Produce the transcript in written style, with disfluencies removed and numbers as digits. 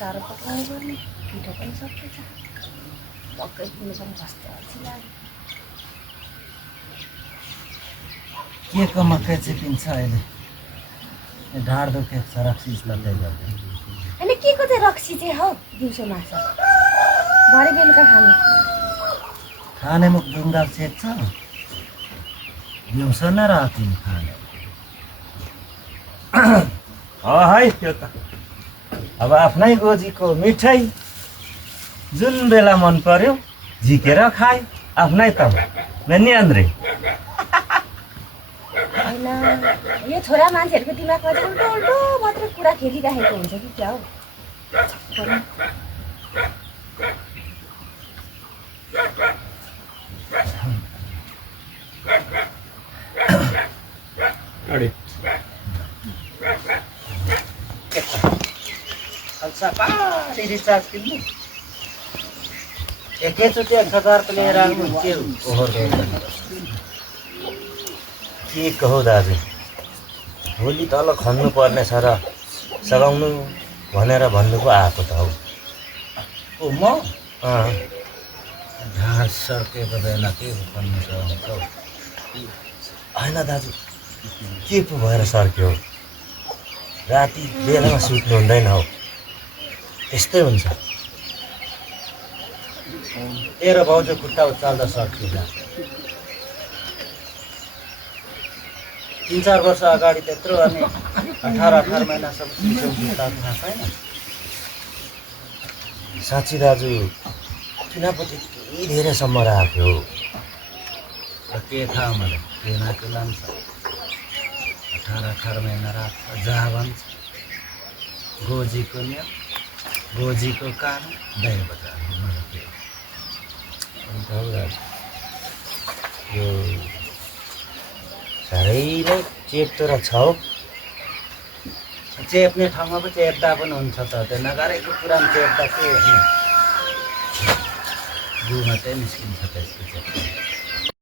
Taruh pakai ini, tidak kan sakit. Pakai ini sama pasti aja. के को मकै चाहिँ पिन्छ अहिले ढाड दुखे रक्सी जस्तै गर्दै अनि के को चाहिँ रक्सी चाहिँ हौ दिउँसो माछा भरे बेलुका खाने खाने मुख ढुङ्गा सेक्छ दिउँसो न राति खाने है त्यो त अब आफ्नै गोजीको मिठाई जुन बेला मन पर्यो झिकेर खाए आफ्नै त नि अन्द्रे होइन यो छोरा मान्छेहरूको दिमागमा चाहिँ उल्टो उल्टो मात्रै कुरा खेलिराखेको हुन्छ कि क्या हो रिचार्ज किन्नु एकैचोटि 1000 त लिएर आउनु के कहो दाजु भोलि तल खन्नु पर्ने छ र सघाउनु भनेर भन्नु पो आएको त हौ ओ म ढाड सर्केको बेला के खन्नु सक्छ होइन दाजु के पो भएर सर्क्यो राति बेलामा सुत्नु हुँदैन हौ त्यस्तै हुन्छ तेरो भाउजू खुट्टा उचाल्दा सर्किँदा 3-4 वर्ष अगाडि त्यत्रो अनि 18 महिनासम्म जुत्ता थाहा छैन साँच्ची दाजु किन पो त्यति धेरैसम्म राख्यो के थाहा मलाई के लान्छ 18 महिना राख्छ जहाँ भन्छ गोजीको नियम गोजीको काम दैवत यो साह्रै नै चेप्दो रहेछ हौ चेप्ने ठाउँमा पो चेप्दा पनि हुन्छ त त्यो नगरेको कुरामा चेप्दा के गुमा चाहिँ निस्किन्छ त्यसको चाहिँ